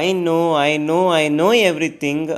I know I know I know everything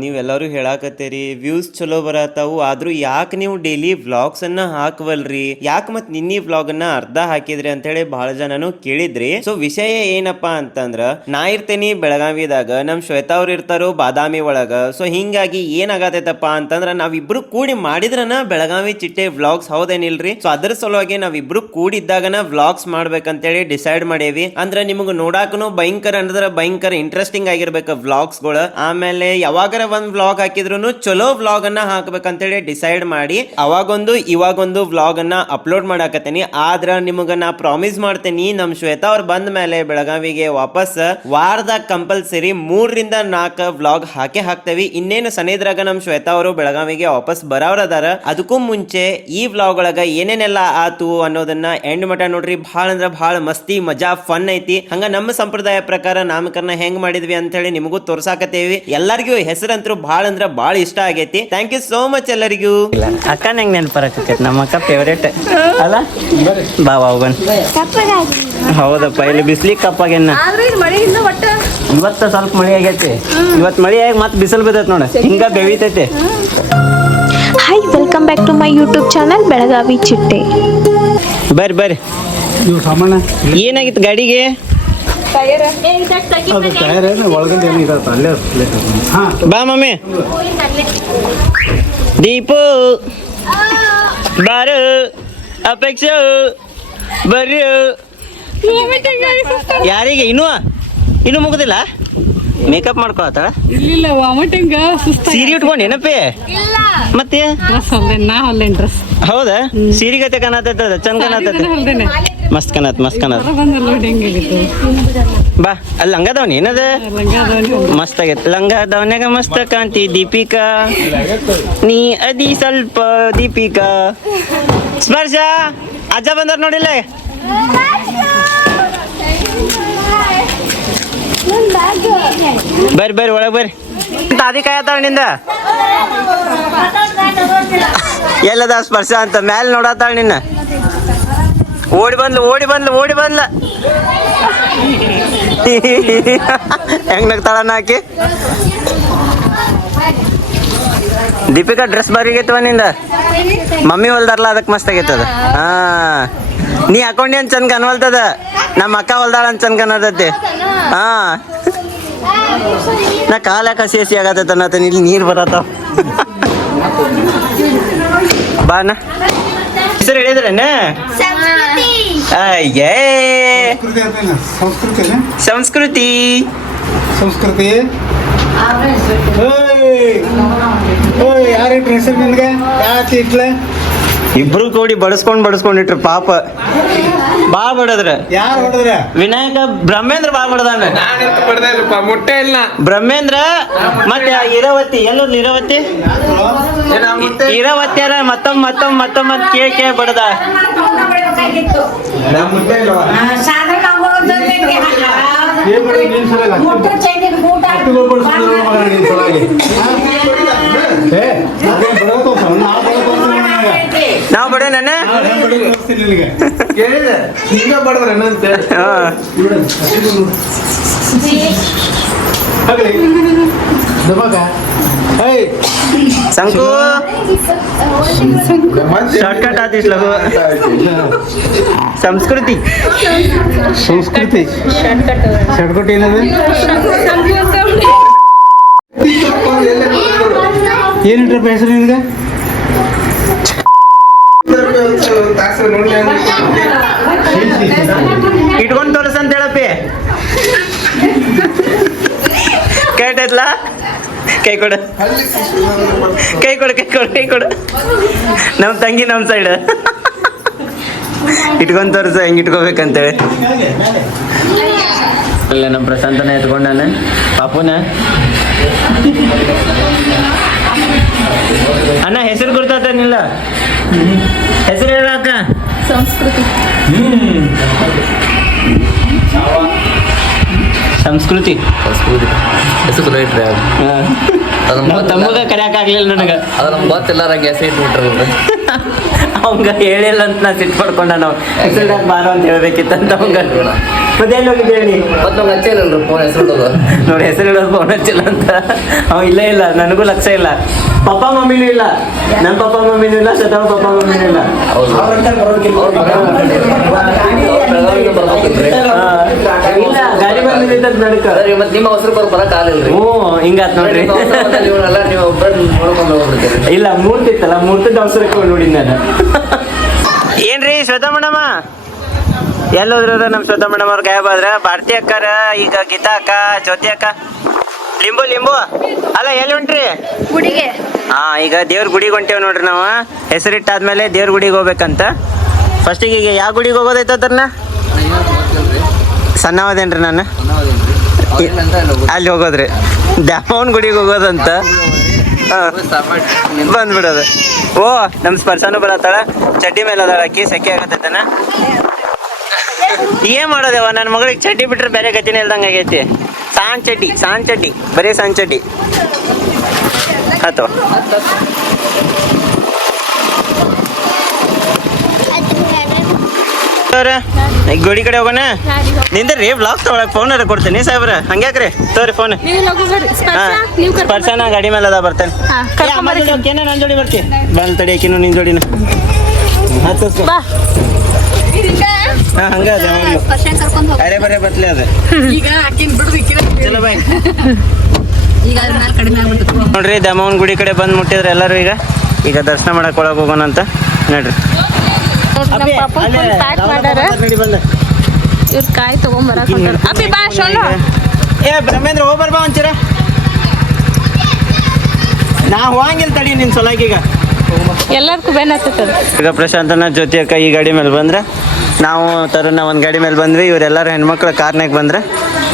ನೀವೆಲ್ಲರೂ ಹೇಳಾಕತ್ತೀರಿ views ಚಲೋ ಬರತ್ತಾವು ಆದ್ರೂ ಯಾಕೆ ನೀವು ಡೈಲಿ ವ್ಲಾಗ್ಸ್ ಅನ್ನ ಹಾಕವಲ್ರಿ? ಯಾಕೆ ನಿನ್ನಿ ವ್ಲಾಗ್ ಅನ್ನ ಅರ್ಧ ಹಾಕಿದ್ರಿ ಅಂತ ಹೇಳಿ ಬಹಳ ಜನನು ಕೇಳಿದ್ರಿ. ಸೊ ವಿಷಯ ಏನಪ್ಪಾ ಅಂತಂದ್ರ, ನಾ ಇರ್ತೇನಿ ಬೆಳಗಾವಿದಾಗ, ನಮ್ ಶ್ವೇತಾ ಅವ್ರು ಇರ್ತಾರೋ ಬಾದಾಮಿ ಒಳಗ. ಸೊ ಹಿಂಗಾಗಿ ಏನಾಗತ್ತೈತಪ್ಪ ಅಂತಂದ್ರ, ನಾವಿಬ್ರು ಕೂಡಿ ಮಾಡಿದ್ರನ ಬೆಳಗಾವಿ ಚಿಟ್ಟೆ ವ್ಲಾಗ್ಸ್ ಹೌದೇನಿಲ್ರಿ? ಸೊ ಅದ್ರ ಸಲುವಾಗಿ ನಾವಿಬ್ರು ಕೂಡಿದ್ದಾಗನ ವ್ಲಾಗ್ಸ್ ಮಾಡ್ಬೇಕಂತೇಳಿ ಡಿಸೈಡ್ ಮಾಡೇವಿ. ಅಂದ್ರ ನಿಮಗೆ ನೋಡಾಕನು ಭಯಂಕರ, ಅಂದ್ರೆ ಭಯಂಕರ ಇಂಟ್ರೆಸ್ಟಿಂಗ್ ಆಗಿರ್ಬೇಕು ವ್ಲಾಗ್ಸ್ಗಳು ಆಮೇಲೆ ಯಾವಾಗರ ಒಂದ್ ವ್ಲಾಗ್ ಹಾಕಿದ್ರು ಚಲೋ ವ್ಲಾಗ್ ಅನ್ನ ಹಾಕ್ಬೇಕಂತೇಳಿ ಡಿಸೈಡ್ ಮಾಡಿ, ಅವಾಗೊಂದು ಇವಾಗೊಂದು ವ್ಲಾಗ್ ಅನ್ನ ಅಪ್ಲೋಡ್ ಮಾಡಾಕತ್ತೀನಿ. ಆದ್ರ ನಿಮಗ ನಾ ಪ್ರಾಮಿಸ್ ಮಾಡ್ತೇನಿ ನಮ್ ಶ್ವೇತಾ ಅವ್ರು ಬಂದ ಮೇಲೆ ಬೆಳಗಾವಿಗೆ ವಾಪಸ್ ವಾರದಾಗ ಕಂಪಲ್ಸರಿ ಮೂರರಿಂದ ನಾಲ್ಕು ವ್ಲಾಗ್ ಹಾಕಿ ಹಾಕ್ತೇವಿ. ಇನ್ನೇನು ಸನಿದ್ರಾಗ ನಮ್ ಶ್ವೇತಾ ಅವರು ಬೆಳಗಾವಿಗೆ ವಾಪಸ್ ಬರೋರದಾರ ಅದಕ್ಕೂ ಮುಂಚೆ ಈ ವ್ಲಾಗ್ ಒಳಗ ಏನೇನೆಲ್ಲ ಆತು ಅನ್ನೋದನ್ನ ಎಂಡ್ ಮಟ ನೋಡ್ರಿ. ಭಾಳ ಅಂದ್ರ ಭಾಳ ಮಸ್ತಿ, ಮಜಾ ಫನ್ ಐತಿ. ಹಂಗ ನಮ್ಮ ಸಂಪ್ರದಾಯ ಪ್ರಕಾರ ನಾಮಕರಣ ಹೆಂಗ್ ಮಾಡಿದ್ವಿ ಅಂತ ಹೇಳಿ ನಿಮಗೂ ತೋರ್ಸಾಕತ್ತೇವಿ. ಎಲ್ಲರಿಗೂ ಹೆಸರಂತರೂ ಭಾಳ ಅಂದ್ರೆ ಭಾಳ ಇಷ್ಟ ಆಗೈತಿ. ಥ್ಯಾಂಕ್ ಯು ಸೋ ಮಚ್ ಎಲ್ಲರಿಗೂ. ಅಕ್ಕ ನಂಗ್ ನೆನಪರಕತ್ತೆ? ನೆನಪರಕೈತಿ ನಮ್ಮ ಅಕ್ಕ ಫೇವ್ರೇಟ್ ಅಲ್ಲ? ಬಾ ಬಾ ಬನ್ ಹೌದಪ್ಪ ಇಲ್ಲಿ ಬಿಸ್ಲಿ ಕಪ್ಪಾಗೆನ್ನ ಇವತ್ತು ಸ್ವಲ್ಪ ಮಳಿ ಆಗೈತಿ. ಇವತ್ತು ಮಳಿ ಆಗಿ ಮತ್ತೆ ಬಿಸಿಲು ಬಿದ್ದೈತೆ ನೋಡ. ಹಿಂಗ ಬೆವಿತೈತೆ hi welcome back to my YouTube channel Belagavi ಚಿಟ್ಟೆ ಬರ್ರಿ ಬರ್ರಿ. ಏನಾಗಿತ್ತು ಗಾಡಿಗೆ? ಅದು ಟೈರ್ ಏನು ಒಳಗಡೆ ಏನು ಇರತ್ತೆ ಅಲ್ಲೇ ಪ್ಲೇಟ್ ಹಾಂ. ಬಾ ಮಮ್ಮಿ. ದೀಪು. ಬಾರು. ಅಪೇಕ್ಷ. ಬರ್ರಿ. ಯಾರಿಗೆ? ಇನ್ನೂ ಇನ್ನೂ ಮುಗುದಿಲ್ಲ? ಮೇಕಪ್ ಮಾಡ್ಕೊಳತ್ತಾಳ ಇಲ್ಲ ವಾಮಿಟಿಂಗ್ ಸೀರೆ ಉಟ್ಕೊಂಡು ಏನಪ್ಪಿ? ಮತ್ತೆ? ನಾ ಡ್ರೆಸ್ ಹೌದಾ? ಸೀರೆ ಗತೆ ಕಾಣತೈತದ ಚಂದ ಕಾಣತೈತಿ. ಮಸ್ತ್ ಕನತ್ ಮಸ್ತ್ ಹೆಂಗಿತ್ತು ಬಾ ಅಲ್ಲಿ ಲಂಗ ದಾವಣಿ ಏನದ ಮಸ್ತ್ ಆಗೈತೆ. ಲಂಗ ದಾವಣ್ಯಾಗ ಮಸ್ತ್ ಕಾಂತಿ ದೀಪಿಕಾ. ನೀ ಅದಿ ಸ್ವಲ್ಪ ದೀಪಿಕಾ. ಸ್ಪರ್ಶ ಅಜ್ಜ ಬಂದಾರ ನೋಡಿಲ್ಲ ಬರ್ರಿ ಬರ್ರಿ ಒಳಗೆ ಬರ್ರಿ. ತಾದಿ ಕಾಯತ್ತಾಳ ನಿಂದ? ಎಲ್ಲದ ಸ್ಪರ್ಶ ಅಂತ ಮ್ಯಾಲೆ ನೋಡತ್ತಾಳ ನಿನ್ನ. ಓಡಿ ಬಂದ್ಲು ಓಡಿ ಬಂದ್ಲು, ಓಡಿ ಬಂದ್ಲ. ಹೆಂಗ್ ನಗ್ತಾಳ ಹಾಕಿ ದೀಪಿಕಾ ಡ್ರೆಸ್ ಬಾರಿಗೈತವ ನಿಂದ? ಮಮ್ಮಿ ಹೊಲ್ದಾರಲ್ಲ ಅದಕ್ಕೆ ಮಸ್ತ್ ಆಗೈತದ. ಹಾ. ನೀ ಹಾಕೊಂಡಿ ಅಂತ ಚಂದ ಕನ್ವಲ್ತದ ನಮ್ಮ ಅಕ್ಕ ಹೊಲ್ದಾಳ ಅಂತ ಚಂದ ಕನ್ನದತ್ತಿ ಹಾ. ನಾ ಕಾಲ ಹಸಿ ಹಸಿ ಆಗತ್ತ ಅನ್ನತ್ತ, ಇಲ್ಲಿ ನೀರು ಬರತ್ತಾವ ಬಾನ ಹೆಸರು ಹೇಳಿದ್ರೇನ? ಅಯ್ಯೇ ಸಂಸ್ಕೃತಿ ಅಂತೇನ ಸಂಸ್ಕೃತಿ ಸಂಸ್ಕೃತಿ ಸಂಸ್ಕೃತಿ ಓಯ್ ಓಯ್ ಯಾರು ಇಟ್ರು ಹೆಸರು ನಿನ್ಗೆ ಯಾಕೆ ಇಟ್ಲೆ ಇಬ್ರು ಕೂಡಿ ಬಡಸ್ಕೊಂಡ್ ಬಡಸ್ಕೊಂಡಿಟ್ರು ಪಾಪ ಬಾ ಬಡದ್ರ ಯಾರು ಹೊಡೆದ್ರೆ? ವಿನಾಯಕ ಬ್ರಹ್ಮೇಂದ್ರ ಬಾ ಬಡದಾನ ಮುಟ್ಟೆ ಇಲ್ಲ. ಬ್ರಹ್ಮೇಂದ್ರ ಮತ್ತೆ ಇರವತ್ತಿ ಎಲ್ಲೂ ಇರಾವತಿ? ಇರಾವತಿಯಾರ ಮತ್ತೊಮ್ ಮತ್ತೊಮ್ ಮತ್ತೊಮ್ ಅಂತ ನಾನು ಕೇಳಿ ಬಡದ. ಏನ್ ನಾವು ಬಡ ನನ್ನ ಸಂಕು ಶಾರ್ಟ್ಕಟ್ ಆತೀಸ್ ಲಘು. ಸಂಸ್ಕೃತಿ. ಸಂಸ್ಕೃತಿ. ಶಾರ್ಟ್ಕಟ್ ಏನದು? ಏನಿಟ್ರಪ್ಪ ಹೆಸರು ನಿನ್ಗೆ? ಇಟ್ಕೊಂಡ್ ತೋರಿಸ್ ಅಂತ ಹೇಳಪ್ಪಿ. ಕೇಳ್ತೈತ್ಲಾ? ಕೈ ಕೊಡು. ಕೈ ಕೊಡು ಕೈ ಕೊಡು ಕೈ ಕೊಡು. ನಮ್ ತಂಗಿ ನಮ್ ಸೈಡ್ ಇಟ್ಕೊಂಡ್ ತೋರಿಸ, ಹೆಂಗ್ ಇಟ್ಕೋಬೇಕಂತೇಳಿ. ಅಲ್ಲ ನಮ್ಮ ಪ್ರಶಾಂತನ ಎತ್ಕೊಂಡಾನೆ. ಪಾಪುನ. ಅಣ್ಣ, ಹೆಸರು ಗುರ್ತಾತನಿಲ್ಲ? ಸಂಸ್ಕೃತಿ. ಸಂಸ್ಕೃತಿ. ಹೆಸರು ಚಲೋ ಅದು ತಮ್ಮಗ ಕರೆಯಕ್ಕಾಗ್ಲಿಲ್ಲ ನನಗೆ. ಅದು ನಮ್ಗೆ ಗೊತ್ತಿಲ್ಲ ನಂಗೆ ಹೆಸರು ಅವಂಗ ಹೇಳಿಲ್ಲ ಅಂತ ನಾ ಸಿಟ್ ಪಡ್ಕೊಂಡ ನಾವು. ಹೆಸರು ಬಾರ ಅಂತ ಹೇಳ್ಬೇಕಿತ್ತಂತ ಅವಂಗ. ಮತ್ತೆ ಎಲ್ಲಿ ಹೋಗಿದ್ದೆ ಹೇಳಿ? ಮತ್ತೆ ನಮ್ಗೆ ಹಚ್ಚಿಲ್ಲ ಫೋನ್ ಹೆಸರು ನೋಡಿ ಹೆಸರು ಇಡೋದು ಫೋನ್ ಹಚ್ಚಿಲ್ಲ ಅಂತ. ಅವ ಇಲ್ಲೇ ಇಲ್ಲ ನನಗೂ ಲಕ್ಷ ಇಲ್ಲ. ಪಪ್ಪ ಮಮ್ಮಿನೂ ಇಲ್ಲ. ನನ್ನ ಪಪ್ಪ ಮಮ್ಮಿನೂ ಇಲ್ಲ ಸತಮ್ಮ ಪಪ್ಪ ಮಮ್ಮಿನೂ ಇಲ್ಲ. ನಿಮ್ಮ ಅವ್ರು ಬರಕ್ ಆಗಲಿಲ್ರಿ ಹ್ಞೂ ಹಿಂಗಾತ್ ನೋಡ್ರಿ. ನೀವೆಲ್ಲ ನೀವು ಒಬ್ಬರ ನೋಡ್ಕೊಂಡು ಹೋಗ್ಬಿಡ್ತೀರಿ ಇಲ್ಲ ಮೂರ್ತಿ ಇತ್ತಲ್ಲ ಮೂರ್ತದ ಅವಸರಕ್ಕೆ ನೋಡಿ ನಾನು. ಏನ್ರಿ ಶ್ವೇತಾ ಮೇಡಮ? ಎಲ್ಲೋದ್ರು ನಮ್ಮ ಶ್ವೇತಾ ಮೇಡಮ್ ಅವ್ರ ಗಾಯಬ್ ಆದ್ರ? ಭಾರತಿ ಅಕ್ಕಾರ ಈಗ ಗೀತಾ ಅಕ್ಕ ಜ್ಯೋತಿ ಅಕ್ಕ. ಲಿಂಬು ಲಿಂಬು. ಅಲ್ಲ ಎಲ್ಲಿ ಉಂಟ್ರಿ? ಗುಡಿಗೆ. ಹಾ ಈಗ ದೇವ್ರ ಗುಡಿಗೆ ಹೊಂಟೇವ್ ನೋಡ್ರಿ ನಾವು. ಹೆಸರಿಟ್ಟಾದ್ಮೇಲೆ ದೇವ್ರ ಗುಡಿಗೆ ಹೋಗ್ಬೇಕಂತ. ಫಸ್ಟಿಗೆ ಈಗ ಯಾವ ಗುಡಿಗೆ ಹೋಗೋದೈತೆ ಅದನ್ನ ಸಣ್ಣವದೇನ್ರಿ ನಾನು? ಅಲ್ಲಿ ಹೋಗೋದ್ರಿ. ದ್ಯಾಮವ್ವನ ಗುಡಿಗೆ ಹೋಗೋದಂತ? ಬಂದ್ಬಿಡೋದು. ಓ ನಮ್ಮ ಸ್ಪರ್ಶನೂ ಬರತ್ತಾಳ. ಚಡ್ಡಿ ಮೇಲೆ ಅದಾಳ ಅಕ್ಕಿ ಸೆಕೆ ಆಗತ್ತೈತನ ಏನ್ ಮಾಡೋದೇವ ನನ್ನ ಮಗಳಿಗೆ ಚಡ್ಡಿ ಬಿಟ್ರೆ ಬೇರೆ ಗತಿನೇ ಇಲ್ದಂಗೆ ಆಗೈತಿ. ಸಾನ್ ಚಡ್ಡಿ ಸಾನ್ ಚಡ್ಡಿ, ಬರೀ ಸಾನ್ ಚಡ್ಡಿ. ಆತು ಈಗ ಗುಡಿ ಕಡೆ ಹೋಗೋಣ ನಿಂದ್ರಿ ಬ್ಲಾಕ್ ತಗೊಳಕ್ ಫೋನ್ ಕೊಡ್ತೀನಿ. ಸಾಹೇಬ್ರ ಹಂಗ್ಯಾಕ್ರಿ ತೋರಿ ಫೋನ್ ಸ್ಪರ್ಶನ ಗಾಡಿ ಮೇಲೆ ಅದ ಬರ್ತೇನೆ. ಹಾ, ಕರ್ಕೊಂಬರ್ರಿ. ನನ್ನ ಜೋಡಿ ಬರ್ತಿ ಬಂದ್ ತಡಿ ಆಕಿನು ನಿನ್ ಜೋಡಿನ. ಹಂಗ. ಅರೆ ಬರೇ ಬರ್ತಲೇ ಅದ. ಚಲೋ ಬಾಯ್. ನೋಡ್ರಿ ದಮವನ್ ಗುಡಿ ಕಡೆ ಬಂದ್ ಮುಟ್ಟಿದ್ರೆ ಎಲ್ಲರೂ ಈಗ. ಈಗ ದರ್ಶನ ಮಾಡಕ್ ಒಳಗ್ ಹೋಗೋಣ ಅಂತ ನೋಡ್ರಿ. ನಮ್ಮ ಪಾಪ ಫುಲ್ ಪ್ಯಾಕ್ ಮಾಡ್ಯಾರ. ಇವ್ರ ಕಾಯಿ ತಗೊಂಬರಕ್ ಹೊಂಟಾರ. ಅಪ್ಪಿ ಬಾ ಶೋನು ಏ ಬ್ರಹ್ಮೇಂದ್ರ ಹೋಗ್ಬರ್ ಬಾ ಒಂಚೂರ. ನಾ ಹೋಗಂಗಿಲ್ಲ ತಡಿ ನಿನ್ ಸೊಲಾಗೀಗ ಈಗ. ಎಲ್ಲರಿಗೂ ಬೆನ್ ಹತ್ತದ ಈಗ ಪ್ರಶಾಂತನ ಜೊತೆ ಅಕ್ಕ ಈ ಗಾಡಿ ಮೇಲೆ ಬಂದ್ರೆ ನಾವು ತರುಣ ಒಂದು ಗಾಡಿ ಮೇಲೆ ಬಂದ್ವಿ ಇವರೆಲ್ಲರೂ ಹೆಣ್ಮಕ್ಳು ಕಾರ್ನಾಗ ಬಂದ್ರೆ.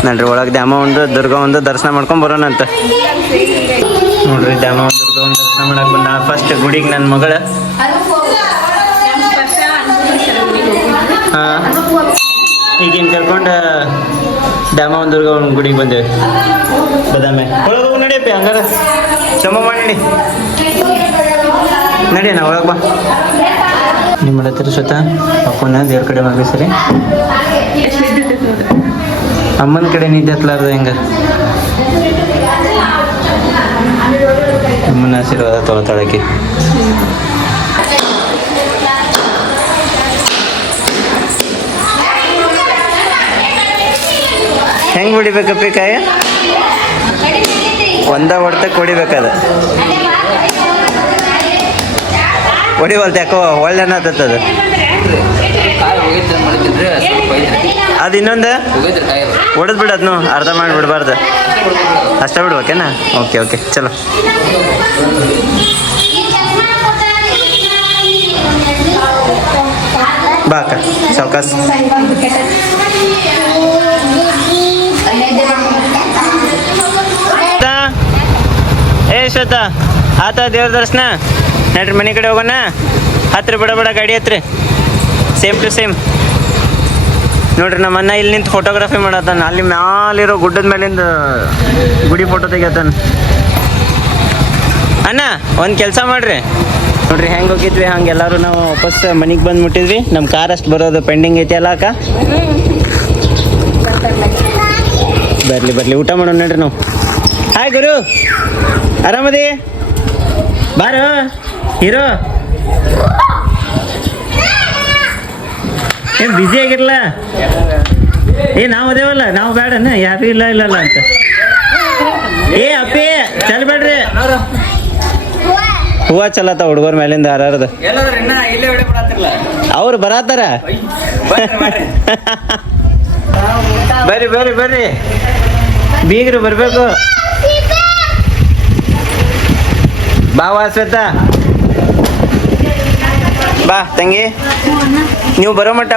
ನಡ್ರಿ ಒಳಗೆ ದ್ಯಾಮ ಒಂದು ದುರ್ಗ ಒಂದು ದರ್ಶನ ಮಾಡ್ಕೊಂಡು ಬರೋಣ ಅಂತ. ನೋಡ್ರಿ ದ್ಯಾಮ ಒಂದು ದುರ್ಗ ಒಂದು ದರ್ಶನ ಮಾಡಕ್ ಬಂದ. ಫಸ್ಟ್ ಗುಡಿಗೆ ನನ್ನ ಮಗಳ. ಈಗಿನ ಕರ್ಕೊಂಡು ಡ್ಯಾಮ ದುರ್ಗ ಒಂದು ಗುಡಿಗೆ ಬಂದೇವೆ. ಬದಾಮೆ. ಒಳಗೆ ನಡಿಯಪ್ಪ ಹಂಗಾರ ಕ್ಷಮ ಮಾಡಿ ನಡಿ. ನಡಿ ನಾ ಒಳಗೆ ಬಾ. ನಿಮ್ಮ ಹತ್ರ ಸ್ವತಃ ಅಪ್ಪನ ದೇವ್ರ ಕಡೆ ಮಾಡಿ ಸರಿ. ಅಮ್ಮನ ಕಡೆ ನಿದ್ದೆ ಹತ್ಲಾರ್ದ ಹೆಂಗ? ಅಮ್ಮನ ಆಶೀರ್ವಾದ ತೊಗೊತಾಳಕಿ ಹೆಂಗ್ ಹೊಡಿಬೇಕಪ್ಪ ಕಾಯ ಒಂದ ಹೊಡೆತ ಹೊಡಿಬೇಕದು. ಹೊಡಿವಲ್ತ ಯಾಕೋ ಒಳ್ಳೆ ಅನ್ನತ್ತದ ಅದು ಇನ್ನೊಂದು? ಹೊಡೆದು ಬಿಡು ಅರ್ಧ ಮಾಡಿ ಬಿಡಬಾರ್ದು. ಅಷ್ಟೇ ಬಿಡ್ಬೇಕೇನಾ ಓಕೆ ಓಕೆ, ಚಲೋ. ಬಾಕ ಅಕ್ಕ ಶ್ವೇತಾ ಆತ ದೇವ್ರ ದರ್ಶನ? ನಡ್ರಿ, ಮನೆ ಕಡೆ ಹೋಗೋಣ. ಹತ್ರ, ಬಿಡ ಬಿಡ, ಗಾಡಿ ಹತ್ರಿ. ಸೇಮ್ ಟು ಸೇಮ್ ನೋಡ್ರಿ, ನಮ್ಮ ಅಣ್ಣ ಇಲ್ಲಿ ನಿಂತು ಫೋಟೋಗ್ರಫಿ ಮಾಡತ್ತಾನ. ಅಲ್ಲಿ ಮ್ಯಾಲಿರೋ ಗುಡ್ಡದ ಮೇಲಿಂದ ಗುಡಿ ಫೋಟೋ ತೆಗಿಯತ್ತಾನ. ಅಣ್ಣ, ಒಂದು ಕೆಲಸ ಮಾಡ್ರಿ. ನೋಡ್ರಿ, ಹೆಂಗೆ ಹೋಗಿದ್ವಿ, ಹಂಗೆ ಎಲ್ಲರೂ ನಾವು ವಾಪಸ್ ಮನೆಗೆ ಬಂದು ಮುಟ್ಟಿದ್ವಿ. ನಮ್ಮ ಕಾರ್ ಅಷ್ಟು ಬರೋದು ಪೆಂಡಿಂಗ್ ಐತಿ ಅಲ್ಲ ಅಕ್ಕ? ಬರ್ಲಿ ಬರ್ಲಿ. ಊಟ ಮಾಡೋಣ ನೋಡ್ರಿ ನಾವು. ಹಾಯ್ ಗುರು. ಆರಾಮದಿ? ಬಾರು ಹೀರೋ ಏನ್ ಬ್ಯುಸಿ ಆಗಿರಲ್ಲ ಏ ನಾವು ಅದೇವಲ್ಲ ನಾವು ಬೇಡನ ಯಾರು ಇಲ್ಲ ಇಲ್ಲಲ್ಲ ಅಂತ. ಏ ಅಪ್ಪಿ ಚಲ್ ಬೇಡ್ರಿ. ಹೂವ ಚಲತ್ತ ಹುಡುಗರ ಮೇಲಿಂದ ಹರಾರದ. ಅವ್ರು ಬರತ್ತಾರ? ಬರ್ರಿ ಬರ್ರಿ ಬರ್ರಿ. ಬೀಗರು ಬರ್ಬೇಕು. ಬಾ ಶ್ವೇತಾ. ಬಾ ತಂಗಿ. ನೀವು ಬರೋ ಮಟ್ಟ,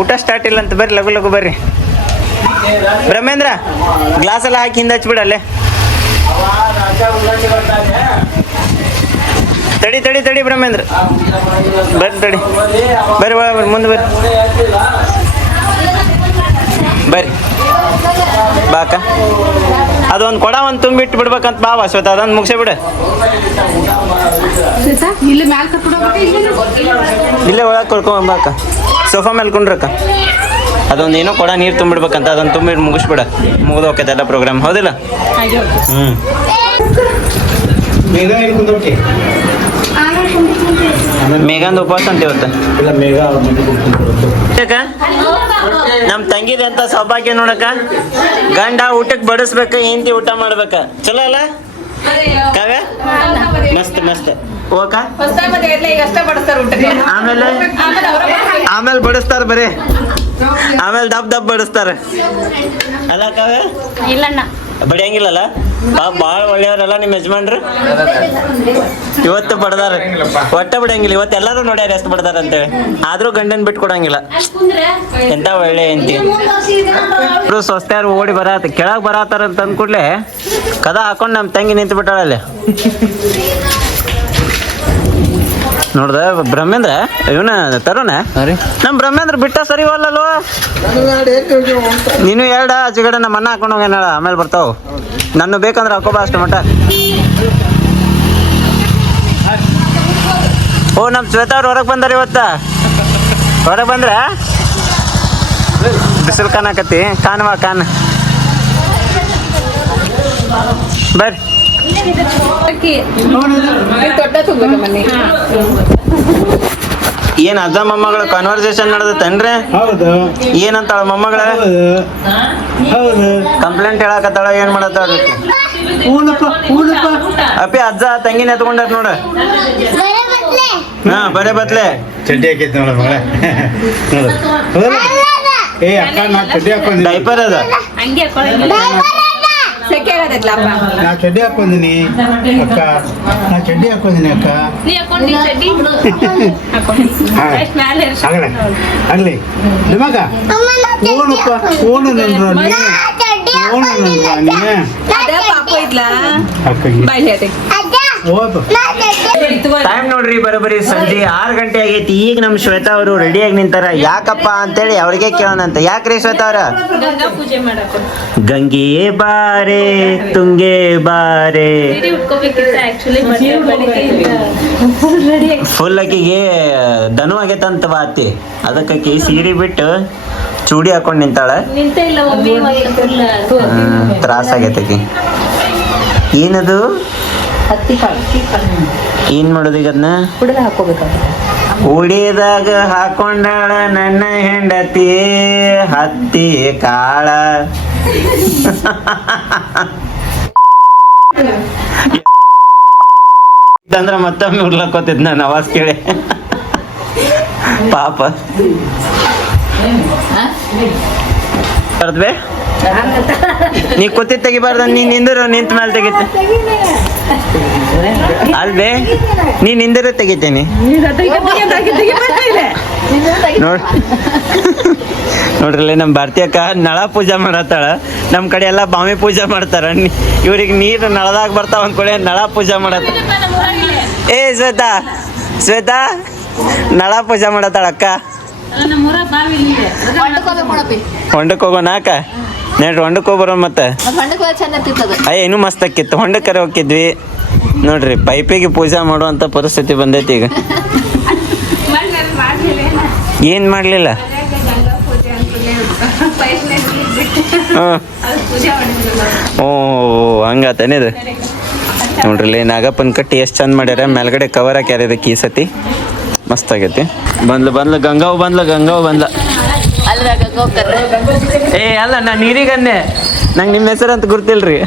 ಊಟ ಸ್ಟಾರ್ಟ್ ಇಲ್ಲ ಅಂತ ಬರ್ರಿ ಲಘು ಲಘು ಬರ್ರಿ. ಬ್ರಹ್ಮೇಂದ್ರ ಗ್ಲಾಸ್ ಎಲ್ಲ ಹಾಕಿ ಹಿಂದೆ ಹಚ್ಬಿಡಲ್ಲೇ ತಡಿ ತಡಿ ತಡಿ ಬ್ರಹ್ಮೇಂದ್ರ. ಬರ್ರಿ ತಡಿ. ಬರ್ರಿ ಒಳ ಬರ್ರಿ, ಮುಂದೆ ಬರ್ರಿ. ಬರ್ರಿ. ಬಾಕ ಅದೊಂದು ಕೊಡ ಒಂದು ತುಂಬಿಟ್ಟು ಬಿಡ್ಬೇಕಂತ ಬಾ ಅಶ್ವತ್ ಅದೊಂದು ಮುಗಿಸೇ ಬಿಡು. ಇಲ್ಲಿ ಒಳಗೆ ಕೊಡ್ಕೊಂಬಾಕ ಸೋಫಾ ಮೇಲೆ ಕುಂಡ್ರಕ್ಕ. ಅದೊಂದು ಏನೋ ಕೊಡ ನೀರು ತುಂಬಿಡ್ಬೇಕಂತ ಅದನ್ನು ತುಂಬಿಟ್ಟು ಮುಗಿಸ್ಬಿಡ. ಮುಗಿದು ಹೋಗ್ತೈತೆ ಎಲ್ಲ ಪ್ರೋಗ್ರಾಮ್ ಹೌದಿಲ್ಲ? ಹ್ಞೂ ಮೇಘಂದು ಉಪವಾಸ ಅಂತ ಇವತ್ತು. ನಮ್ಮ ತಂಗಿದೆ ಅಂತ ಸೌಭಾಗ್ಯ ನೋಡಕ ಗಂಡ ಊಟಕ್ಕೆ ಬಡಿಸ್ಬೇಕ, ಹೆಂಡತಿ ಊಟ ಮಾಡ್ಬೇಕ. ಚಲೋ ಅಲ್ಲ? ಕಾವ್ಯ? ಮಸ್ತ್ ಮಸ್ತ್. ಓಕ ಆಮೇಲೆ? ಆಮೇಲೆ ಬಡಿಸ್ತಾರ ಬರೀ. ಆಮೇಲೆ ದಬ್ ದಬ್ ಬಡಿಸ್ತಾರ. ಅಲ್ಲ ಕಾವ್ಯ? ಇಲ್ಲಣ್ಣ. ಬಡಿಯಂಗಿಲ್ಲಲ್ಲ? ಬಾ ಭಾಳ ಒಳ್ಳೆಯವ್ರಲ್ಲ ನಿಮ್ಮ ಯಜಮಾನ್ರು? ಇವತ್ತು ಬಡ್ದಾರ. ಒಟ್ಟ ಬಿಡಂಗಿಲ್ಲ ಇವತ್ತು ಎಲ್ಲರೂ ನೋಡ್ಯಾರ ಎಷ್ಟು ಬಡ್ದಾರ ಅಂತೇಳಿ. ಆದ್ರೂ ಗಂಡನ್ ಬಿಟ್ಟು ಕೊಡಂಗಿಲ್ಲ. ಎಂತ ಒಳ್ಳೆ ಎಂತಿ ಇಬ್ರು ಓಡಿ ಬರತ್ತ ಕೆಳಗ್ ಬರತ್ತಾರ ಅಂತ ಅಂದ್ಕೂಡ್ಲೆ ಕದ ಹಾಕೊಂಡು ನಮ್ಮ ತಂಗಿ ನಿಂತು ಬಿಟ್ಟಾಳಲ್ಲಿ ನೋಡ್ದ ಬ್ರಹ್ಮೇಂದ್ರ ಇವನ ತರುಣ? ನಮ್ ಬ್ರಹ್ಮೇಂದ್ರ ಬಿಟ್ಟ ಸರಿ ಹೋಲ್ಲಲ್ವ ನೀನು ಎರಡ ಆಚೆಗಡೆ ನಮ್ಮ ಅಣ್ಣ ಹಾಕೊಂಡು ಹೋಗ್ಯಾನ ಆಮೇಲೆ ಬರ್ತಾವ. ನನ್ನ ಬೇಕಂದ್ರೆ ಹಾಕೋಬ ಅಷ್ಟು ಮಟ್ಟ ಓ ನಮ್ಮ ಶ್ವೇತಾ ಅವ್ರು ಹೊರಗೆ ಬಂದಾರ ಇವತ್ತ. ಹೊರಗೆ ಬಂದ್ರ? ಬಿಸಿಲು ಕಾಣಕತ್ತಿ. ಕಾನ್ವಾ ಕಾನ್ ಬರ್ರಿ. ಏನ್ ಅಜ್ಜ ಮೊಮ್ಮಗಳ ಕನ್ವರ್ಸೇಷನ್ ನಡೆದತ್ತೇನ್ರಿ ಹೌದು. ಏನಂತಾಳ ಮೊಮ್ಮಗಳ? ಹೌದು. ಹೌದು. ಕಂಪ್ಲೇಂಟ್ ಹೇಳಕತ್ತಾಳ ಏನ್ ಮಾಡತ್ತಾಳ ಅಪ್ಪಿ ಅಜ್ಜ ತಂಗಿನ ಎತ್ಕೊಂಡಾರ ನೋಡ. ಹಾ ಬರೇ ಬತ್ಲೆ ಚಡ್ಡಿ ಹಾಕೈತಿ ನೋಡ ಮಗಳ? ಏ ಅಕ್ಕ ನಾ ಚಡ್ಡಿ ಹಾಕೊಂಡ್ ಡೈಪರ್ ಅದ. ಹಂಗೆ ನಾ ಚಡ್ಡಿ ಹಾಕೊಂಡಿನಿ ಅಕ್ಕ. ನಾ ಚಡ್ಡಿ ಹಾಕೊಂಡಿನಿ ಅಕ್ಕ. ನೀ ಹಾಕೊಂಡಿ ಚಡ್ಡಿ? ಆಗಲ್ಲ ಆಗ್ಲಿ. ನಿಮಗ ಫೋನಪ್ಪ ಫೋನ್ ನನ್ರ ಓಣು ಫೋನ್ ನನ್ರ ಬಾಯ್ ಹೋಗಪ್ಪ ಟೈಮ್ ನೋಡ್ರಿ ಬರೋಬರಿ ಸಂಜೆ ಆರು ಗಂಟೆ ಆಗೈತಿ. ಈಗ ನಮ್ ಶ್ವೇತಾ ಅವರು ರೆಡಿಯಾಗಿ ನಿಂತಾರ. ಯಾಕಪ್ಪ ಅಂತೇಳಿ ಅವ್ರಿಗೆ ಕೇಳೋಣಂತ ಯಾಕ್ರಿ ಶ್ವೇತಾ ಅವರ? ಗಂಗಾ ಬಾರೆ ತುಂಗೆ ಬಾರೆ. ಫುಲ್ ಅಕ್ಕಿಗೆ ದನು ಆಗೈತಂತ ಬಾತಿ ಅದಕ್ಕೆ ಸೀರೆ ಬಿಟ್ಟು ಚೂಡಿ ಹಾಕೊಂಡು ನಿಂತಾಳ. ನಿಂತ ಇಲ್ಲ ಏನ್ ಮಾಡೋದು ಈಗ ಅದನ್ನ ಉಡಿದಾಗ ಹಾಕೊಂಡಾಳ ನನ್ನ ಹೆಂಡತಿ ಹತ್ತಿ ಕಾಳ. ಅಂದ್ರ ಮತ್ತೊಮ್ಮೆ ಉರ್ಲಕ್ಕೋತಿದ್ ನಾನು ಅವಾಜ್ ಕೇಳಿ. ಪಾಪ. ಬರ್ದ್ಬೇ ನೀ ಕೂತಿ ತೆಗಿಬಾರ್ದು ನೀ ನಿಂದರು ನಿಂತ ಮೇಲೆ ತೆಗಿತೆ ಅಲ್ವೇ? ನೀ ನಿಂದರೆ ತೆಗಿತೀನಿ. ನೋಡ್. ನೋಡ್ರಲ್ಲ ನಮ್ಮ ಭಾರತೀಯ ಅಕ್ಕ ನಳ ಪೂಜೆ ಮಾಡತ್ತಾಳ. ನಮ್ಮ ಕಡೆ ಎಲ್ಲ ಬಾವಿ ಪೂಜೆ ಮಾಡ್ತಾರ. ಇವ್ರಿಗೆ ನೀರು ನಳದಾಗ ಬರ್ತಾವ ಅಂದ್ಕೊಳ್ಳಿ ನಳ ಪೂಜೆ ಮಾಡತ್ತ. ಏ ಶ್ವೇತಾ ಶ್ವೇತಾ ನಳ ಪೂಜೆ ಮಾಡತ್ತಾಳ ಅಕ್ಕ ಹೊಂಡಕ್ಕೆ ಹೋಗೋಣ ಅಕ್ಕ? ನೋಡ್ರಿ ಹೊಂಡಕ್ಕೆ ಹೋಗ್ಬರೋ ಮತ್ತೆ. ಅಯ್ಯ ಇನ್ನೂ ಮಸ್ತ್ ಆಕಿತ್ತು ಹೊಂಡಕ್ಕರೆ ಹೋಗಿದ್ವಿ ನೋಡ್ರಿ ಪೈಪಿಗೆ ಪೂಜೆ ಮಾಡುವಂಥ ಪರಿಸ್ಥಿತಿ ಬಂದೈತಿ ಈಗ. ಏನು ಮಾಡಲಿಲ್ಲ? ಓ ಹಂಗಾತೇನಿದು ನೋಡ್ರಿ ಇಲ್ಲಿ ನಾಗಪ್ಪನ ಕಟ್ಟಿ ಎಷ್ಟು ಚಂದ ಮಾಡ್ಯಾರ. ಮೇಲ್ಗಡೆ ಕವರ್ ಹಾಕ್ಯಾರ ಇದಕ್ಕೆ ಈ ಸತಿ. ಮಸ್ತ್ ಆಗೈತಿ. ಬಂದ್ಲು ಬಂದ್ಲು ಗಂಗಾವ್ ಬಂದ್ಲು ಗಂಗಾವ್ ಬಂದ್ಲ. ಏ ಅಲ್ಲ ನಾ ನೀರಿಗನ್ನೆ. ನಂಗೆ ನಿಮ್ಮ ಹೆಸರು ಅಂತ ಗುರ್ತಿಲ್ರಿ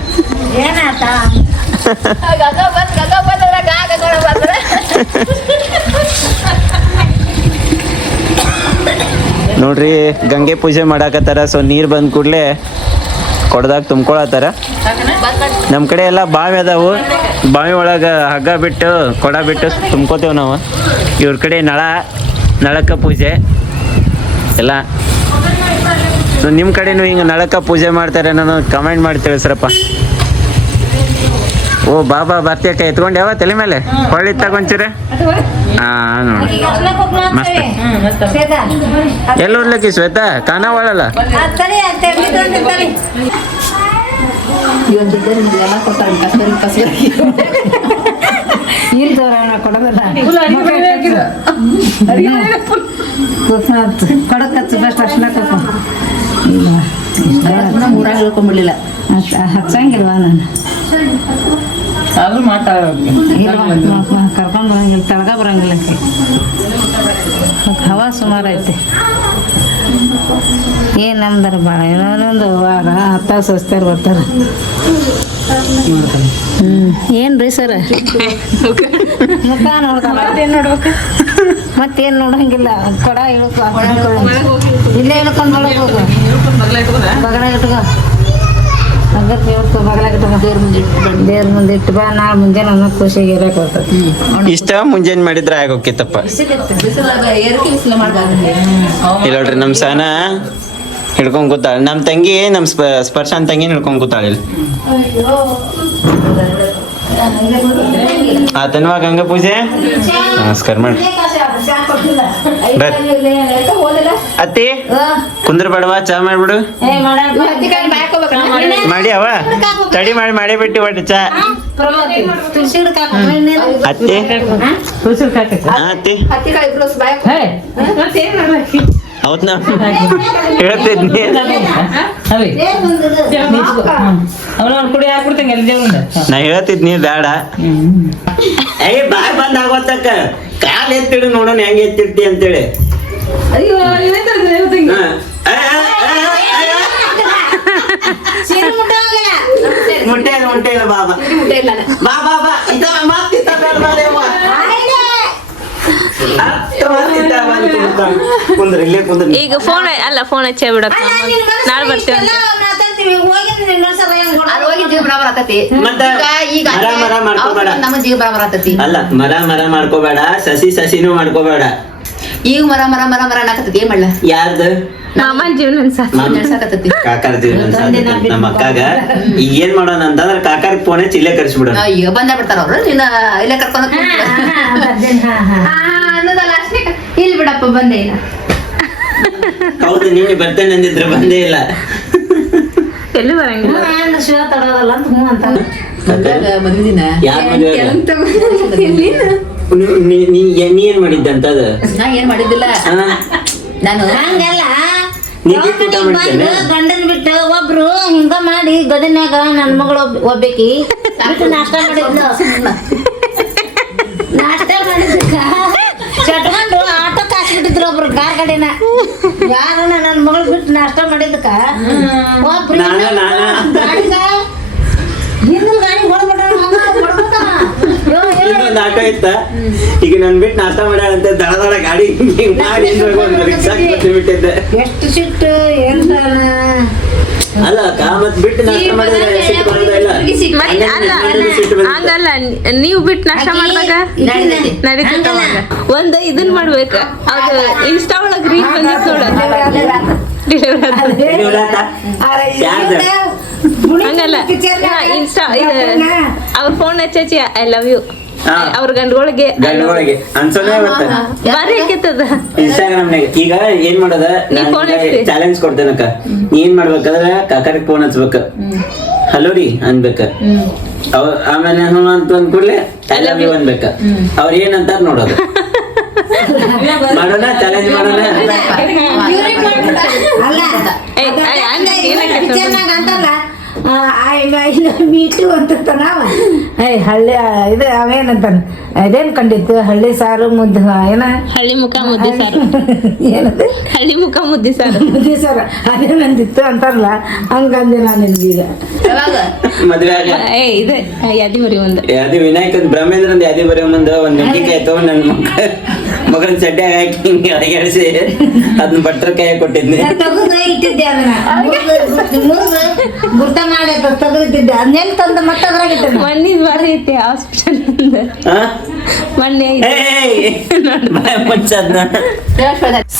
ನೋಡ್ರಿ ಗಂಗೆ ಪೂಜೆ ಮಾಡಾಕತ್ತಾರ ಸೊ ನೀರು ಬಂದ ಕೂಡಲೇ ಕೊಡದಾಗ ತುಂಬ್ಕೊಳತ್ತಾರ. ನಮ್ಮ ಕಡೆ ಎಲ್ಲ ಬಾವಿ ಅದಾವು. ಬಾವಿ ಒಳಗೆ ಹಗ್ಗ ಬಿಟ್ಟು ಕೊಡ ಬಿಟ್ಟು ತುಂಬ್ಕೋತೇವೆ ನಾವು. ಇವ್ರ ಕಡೆ ನಳ ನಳಕ ಪೂಜೆ. ಎಲ್ಲ ಸೊ ನಿಮ್ಮ ಕಡೆನೂ ಹಿಂಗೆ ನಳಕ ಪೂಜೆ ಮಾಡ್ತಾರೆ ನಾನು ಕಮೆಂಟ್ ಮಾಡಿ ತಿಳಿಸ್ರಪ್ಪ. ಓ ಬಾಬಾ ಬರ್ತೀಯಕ್ಕ ಎತ್ಕೊಂಡು ಯಾವ ತಲೆ ಮೇಲೆ? ಹೊಳ್ಳಿ ತಗೊಂತೀರ ಹಾಂ ನೋಡಿ. ಮಸ್ತ್. ಎಲ್ಲಿ ಓದ್ಲಕ್ಕಿ ಶ್ವೇತಾ ಕಾಣವಳಲ್ಲ ಕೊಡಕ್ ಹಚ್ಚು ಫಸ್ಟ್ ಅರ್ಶನ ನಮ್ಮ ಊರಾಗ ಹೇಳ್ಕೊಂಬಿಡ್ಲಿಲ್ಲ. ಹಚ್ಚಂಗಿಲ್ವ ನಾನು. ಆದ್ರೂ ಕರ್ಕೊಂಡು ಬರಂಗಿಲ್ಲ ತಳಗ ಬರಂಗಿಲ್ಲ ಹವಾ ಸುಮಾರು ಐತೆ. ಏನು ನಮ್ದಾರ ಭಾಳ ಇನ್ನೊಂದು ಒಂದು ವಾರ ಹತ್ತಾರು ಸಸ್ತಾರ ಬರ್ತಾರೆ. ಹ್ಞೂ ಏನು ರೀ ಸರ್? ಮುಖ ನೋಡ್ತಾರ ನೋಡ್ಬೇಕು? ಮತ್ತೇನು ನೋಡಂಗಿಲ್ಲ. ಕೊಡ ಇಳ್ಕೊ ಇಲ್ಲೇ ಇಳ್ಕೊಂಡು ಒಳಗೆ ಹೋಗು. ಬಗಲ ಇಟ್ಕೋ ಹಂಗಕ್ಕೆ ಇಳ್ಕೊ ಬಗಲ ಇಟ್ಕೋ ದೇವ್ರ ಮುಂದೆ ದೇವ್ರ ಮುಂದೆ ಇಟ್ಟು ಬಾ. ನಾಳೆ ಮುಂಜಾನೆ ಅನ್ನೋ ಖುಷಿಗೆ ಇರಕ್ಕೆ ಬರ್ತದೆ ಇಷ್ಟ ಮುಂಜಾನೆ ಮಾಡಿದ್ರೆ ಆಗೋಕಿತ್ತಪ್ಪ. ಇಲ್ಲ ನೋಡ್ರಿ ನಮ್ಮ ಸನ ಹಿಡ್ಕೊಂಡ್ ಕೂತಾಳ. ನಮ್ಮ ತಂಗಿ ನಮ್ಮ ಸ್ಪ ಸ್ಪರ್ಶ ಅಂತ ತಂಗಿ ಹಿಡ್ಕೊಂಡ್ ಕೂತಾಳ ಇಲ್ಲಿ. ಆತನ್ವಾ ಗಂಗಾ ಪೂಜೆ? ನಮಸ್ಕಾರ ಮಾಡಿ. ಅತ್ತಿ ಕುಂದ್ರ ಬೇಡವಾ? ಚಾ ಮಾಡ್ಬಿಡು. ಮಾಡಿ ಅವ. ತಡಿ ಮಾಡಿ ಮಾಡೇ ಬಿಟ್ಟು ಒಟ್ಟು ಚಾ. ಅತ್ತಿ. ಹಾ, ಅತ್ತಿ. ಹೌದು ಅವತ್ ನಾ ಹೇಳ್ತಿದ್ನಿ ನಾ ಹೇಳ್ತಿದ್ನಿ ಬೇಡ ಏ ಬಾಯ್ ಬಂದ್ ಆಗೋತಕ್ಕ ಕಾಲ್ ಎತ್ತಿಡು ನೋಡೋಣ ಹೆಂಗ್ ಎತ್ತಿರ್ತಿ ಅಂತೇಳಿ. ಅಯ್ಯೋ ಹಾ. ಆ, ಆ, ಆ, ಆ, ಮುಟ್ಟೆ ಇಲ್ಲ, ಮುಟ್ಟೆ ಇಲ್ಲ ಬಾಬಾ ಮುಟ್ಟೆ ಇಲ್ಲ. ಬಾ ಬಾ ಬಾ. ಇದ ಮಾತಿತ್ತ ಬೇಡ ಬಾ ದೇವ್ವ. ಅತ್ತ ಮಾತಿತ್ತ ಬಂದ್ ಕುಂತಾಳ. ಕುಂದ್ರ ಇಲ್ಲೇ ಕುಂದ್ರ. ಈಗ ಫೋನ್ ಅಲ್ಲ ಫೋನ್ ಹಚ್ಚೇ ಬಿಡಕ್ಕ ನಾಳೆ ಬರ್ತೀವಿ ಅಂತ ಮರ ಮರ ಮಾಡ್ಕೋಬೇಡ. ನಮ್ಮ ಜೀವ ಬರಾಬರ್ ಆತತಿ ಅಲ್ಲ ಮರ ಮರ ಮಾಡ್ಕೋಬೇಡ ಸಸಿ ಸಸಿನೂ ಮಾಡ್ಕೋಬೇಡ ಈಗ ಮರ ಮರ ಮರ ಮರ ಅನ್ನಕತ್ತತಿ ಏನ್ ಮಾಡ್ಲ? ಯಾರ್ದು? ಮಾಮನ್ ಜೀವನ ಅನ್ಸ ನಡ್ಸಾಕತ್ತತಿ ಕಾಕಾರ್ ಜೀವನ ಸಾಧ್ಯತೆ. ನಮ್ಮ ಅಕ್ಕಾಗ ಈಗ ಏನ್ ಮಾಡೋಣ ಅಂತಂದ್ರ ಕಾಕಾರ ಫೋನ್ ಚಿಲ್ಲೆ ಕರ್ಸ್ಬಿಡೋಣ. ಈಗ ಬಂದ ಬಿಡ್ತಾರ ಅವ್ರು. ನಿನ್ನ ಇಲ್ಲೇ ಕರ್ಕೊಂಡ್ ಅನ್ನೋದಲ್ಲ ಅಷ್ಟೇ. ಇಲ್ಲಿ ಬಿಡಪ್ಪ ಬಂದೇ ಇಲ್ಲ. ಹೌದು ನಿನ್ನೆ ಬರ್ತೇನೆ ಅಂದಿದ್ರೆ ಬಂದೇ ಇಲ್ಲ. ಎಲ್ಲೂ ಬರಂಗಿಲ್ಲ? ಶಿವ ತಡೋದಲ್ಲ ಅಂತ ಹ್ಞೂ ಅಂತ ಮದ್ವೆ ದಿನ? ಯಾರ್ ಏನು ನೀ- ನೀ- ಏನ್ ಮಾಡಿದ್ದಂತ ಅಂತದ ನಾ ಏನ್ ಮಾಡಿದ್ದಿಲ್ಲ? ನಾನು ಹಂಗಲ್ಲ. ಗಂಡನ್ ಬಿಟ್ಟು ಒಬ್ರು ಹಿಂಗ ಮಾಡಿ ಗದನ್ಯಾಗ ನನ್ನ ಮಗಳು ಒಬ್- ಒಬ್ಬಾಕಿ? ಬಿಟ್ಟು ನಾಷ್ಟ ಮಾಡಿದ್ಲು. ನಾಷ್ಟ ಮಾಡಿದ್ದಕ್ಕ ಚಟ್ಕೊಂಡು ಆಟೋ ಕಾಸ್ಬಿಟ್ಟಿದ್ರು ಒಬ್ರು ಕಾರ್ ಕಡೆನ ಯಾರು ನನ್ನ ಮಗಳು ಬಿಟ್ಟು ನಾಷ್ಟ ಮಾಡಿದ್ದಕ್ಕ ಒಬ್ರು ನಾನ, ನಾನ. ಗಾಡಿಗ ಹಿಂದಿನ ಗಾಡಿ ಹೊಡ್ಬಿಟ್ಟ ಇನ್ನೊಂದು ಆಟೋ ಇತ್ತ? ಈಗ ನನ್ ಬಿಟ್ಟು ನಾಷ್ಟ ಮಾಡ್ಯಾಳಂತೆ ದಡ ದಡ ಗಾಡಿ ಮಾಡಿ ಬಿಟ್ಟಿದ್ದೆ ಎಷ್ಟು ಸಿಟ್ಟು ಅಲ್ಲ ಕಾಮತ್ ಮತ್ ಬಿಟ್ಟು ನಾಷ್ಟ ಮಾಡಿದ್ರೆ ಸಿಟ್ಟು ಬರೋದೇ ಇಲ್ಲ. ಮತ್ತೆ ಅಲ್ಲ ಹಂಗಂದ್ರೆ ಸಿಟ್ಟು ಬರುತ್ತೆ. ಹಂಗಲ್ಲ ನೀವ್ ಬಿಟ್ಟು ನಾಷ್ಟ ಮಾಡಿದಾಗ ನಡೀತ ಒಂದ್ ಒಂದು ಇದನ್ ಮಾಡ್ಬೇಕ. ಅದು ಇನ್ಸ್ಟಾ ಒಳಗ್ ರೀಲ್ ಬಂದಿತ್ತು ನೋಡು. ಹಂಗಲ್ಲ. ಇನ್ಸ್ಟಾ ಇದು ಅವ್ರ ಫೋನ್ ಹಚ್ಚಿ ಐ ಲವ್ ಯು. ಅವ್ರ ಗಂಡುಗಳಿಗೆ. ಗಂಡುಗಳಿಗೆ. ಅನ್ಸೋದೇ ಇವತ್ತು ಬಾರಿ ಹಾಕಿತ್ತದ ಇನ್ಸ್ಟಾಗ್ರಾಮ್ನಾಗ ಈಗ ಏನ್ ಮಾಡೋದ? ಚಾಲೆಂಜ್ ಕೊಡ್ತೇನಕ್ಕ. ಏನ್ ಮಾಡ್ಬೇಕಾದ್ರ ಕಾಕಾರಿಗೆ ಫೋನ್ ಹಚ್ಬೇಕ. ಹಲೋ ರೀ ಅನ್ಬೇಕ. ಅವ್ ಆಮೇಲೆ ಹ್ಞೂ ಅಂತ ಅಂದ್ ಕೂಡ್ಲೆ ಐ ಲವ್ ಯು ಅನ್ಬೇಕ. ಅವ್ರ ಏನಂತಾರ ನೋಡೋದು. ಮಾಡೋಣ ಚಾಲೆಂಜ್ ಮಾಡೋಣ. ಅಲ್ಲ ಅಂತಲ್ಲ ಮೀಟು ಅಂತ ಏಯ್ ಹಳ್ಳಿ ಇದು ಅವೇನಂತಾನ ಇದೇನ್ ಕಂಡಿತ್ತು? ಹಳ್ಳಿ ಸಾರು ಮುದ್ದೆ ಏನ? ಹಳ್ಳಿ ಮುಖ ಮುದ್ದೆ ಸಾರು. ಏನದು? ಹಳ್ಳಿ ಮುಖ ಮುದ್ದೆ ಸಾರು. ಮುದ್ದೆ ಸಾರು. ಅದೇನಂದಿತ್ತು ಅಂತಾರಲ್ಲ ಹಂಗಂದೆ ನಾನು ನಿನ್ಗೀಗ ಯಾವಾಗ? ಮದ್ವೆ ಆಗ ಏ ಇದೆ. ಯಾದಿ ಮರಿ ಒಂದು. ಯಾದಿ ವಿನಾಯಕ ಬ್ರಹ್ಮೇಂದ್ರ ಯಾದಿ ಬರೀ ಮುಂದೆ ಒಂದು ನುಗ್ಗಿಕಾಯಿ ಆಯ್ತು ನನ್ನ ಮಗ ಮಗನ್ ಚಡ್ಡ್ಯಾಗ ಹಾಕಿ ಹಿಂಗೆ ಅಡಗಾಡಿಸಿ ಅದನ್ನ ಭಟ್ರ ಕೈ ಕೊಟ್ಟಿದ್ನಿ. ತೆಗೆದು ಇಟ್ಟಿದ್ದೆ ಅದನ್ನ. ಗುರ್ತ ಮಾಡಿ ತೆಗೆದಿಟ್ಟಿದ್ದೆ. ಅದನ್ನೆಲ್ಲ ತಂದ ಮತ್ತೆ ಅದ್ರಾಗ ಇಟ್ಟೆ ಮಣ್ಣಿದ್ ಬಾರಿ ಐತಿ ಹಾಸ್ಪಿಟಲ್ ಮಣ್ಣೆ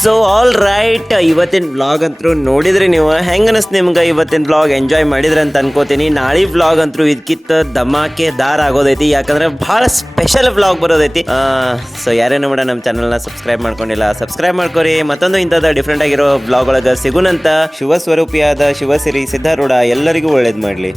ಸೊ ಆಲ್ ರೈಟ್ ಇವತ್ತಿನ ಬ್ಲಾಗ್ ಅಂತೂ ನೋಡಿದ್ರಿ ನೀವು. ಹೆಂಗ ಅನಿಸ್ತು ನಿಮ್ಗೆ ಇವತ್ತಿನ ಬ್ಲಾಗ್ ಎಂಜಾಯ್ ಮಾಡಿದ್ರಿ ಅಂತ ಅನ್ಕೋತೀನಿ. ನಾಳೆ ಬ್ಲಾಗ್ ಅಂತೂ ಇದಕ್ಕಿತ್ತ ಧಮಾಕೆ ದಾರ ಆಗೋದೈತಿ. ಯಾಕಂದ್ರೆ ಬಹಳ ಸ್ಪೆಷಲ್ ಬ್ಲಾಗ್ ಬರೋದೈತಿ. ಸೊ ಯಾರೇನು ಮೇಡಮ್ ನಮ್ಮ ಚಾನಲ್ನ ಸಬ್ಸ್ಕ್ರೈಬ್ ಮಾಡ್ಕೊಂಡಿಲ್ಲ ಸಬ್ಸ್ಕ್ರೈಬ್ ಮಾಡ್ಕೊರಿ. ಮತ್ತೊಂದು ಇಂಥದ್ದು ಡಿಫ್ರೆಂಟ್ ಆಗಿರೋ ಬ್ಲಾಗ್ ಒಳಗೆ ಸಿಗುನಂತ ಶಿವ ಸ್ವರೂಪಿಯಾದ ಶಿವಸಿರಿ ಸಿದ್ಧಾರೂಢ ಎಲ್ಲರಿಗೂ ಒಳ್ಳೇದು ಮಾಡಲಿ.